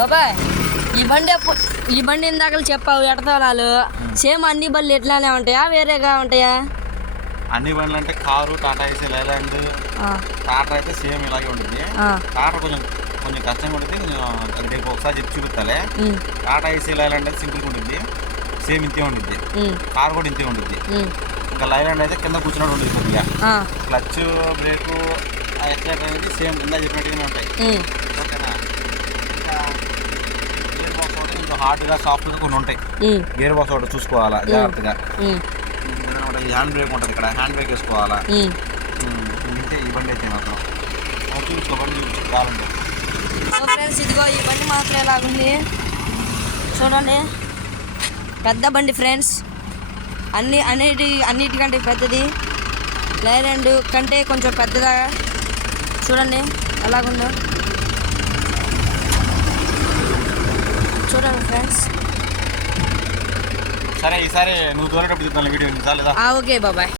బాబాయ్ ఈ బండి ఇందాక చెప్పావు ఎడతలాలు సేమ్ అన్ని బండ్లు ఎట్లానే ఉంటాయా వేరేగా ఉంటాయా? అన్ని బండ్లు అంటే car, Tata AC, Leyland, Tata అయితే సేమ్ ఇలాగే ఉంటుంది. టాటా కొంచెం కష్టంగా ఉంటుంది. అది రేపు ఒకసారి చెప్పి చూపిస్తాలే. టాటా ఏసీ, లైలాండ్ అయితే సింపుల్గా ఉంటుంది, సేమ్ ఇంతే ఉంటుంది. కారు కూడా ఇంతే ఉంటుంది. ఇంకా లైలాండ్ అయితే కింద కూర్చున్నట్టు ఉంటుంది కొద్దిగా. క్లచ్, బ్రేకు, ఎక్సలేటర్ అనేది సేమ్ కింద చెప్పినట్టుగానే ఉంటాయి. ఓకేనా? ఇంకా గేర్ బాక్స్ ఒకటి కొంచెం హార్డ్గా, సాఫ్ట్గా కొన్ని ఉంటాయి. గేర్ బాక్స్ ఒకటి చూసుకోవాలా జాగ్రత్తగా. ఈ హ్యాండ్ బ్రేక్ ఉంటుంది, ఇక్కడ హ్యాండ్ బ్రేక్ వేసుకోవాలా. ఇంతే ఈ బండి అయితే మాత్రం చూసుకో, బండి చూపించు కావాలంటే. ఫ్రెండ్స్ ఇదిగో ఈ బండి మాత్రం ఎలాగుంది చూడండి. పెద్ద బండి ఫ్రెండ్స్, అన్నిటికంటే పెద్దది. లైలాండ్ కంటే కొంచెం పెద్దగా చూడండి ఎలాగుందో చూడండి ఫ్రెండ్స్. సరే ఈసారి నువ్వు దూరేటప్పుడు చెప్తాను వీడియో. ఓకే బాబాయ్.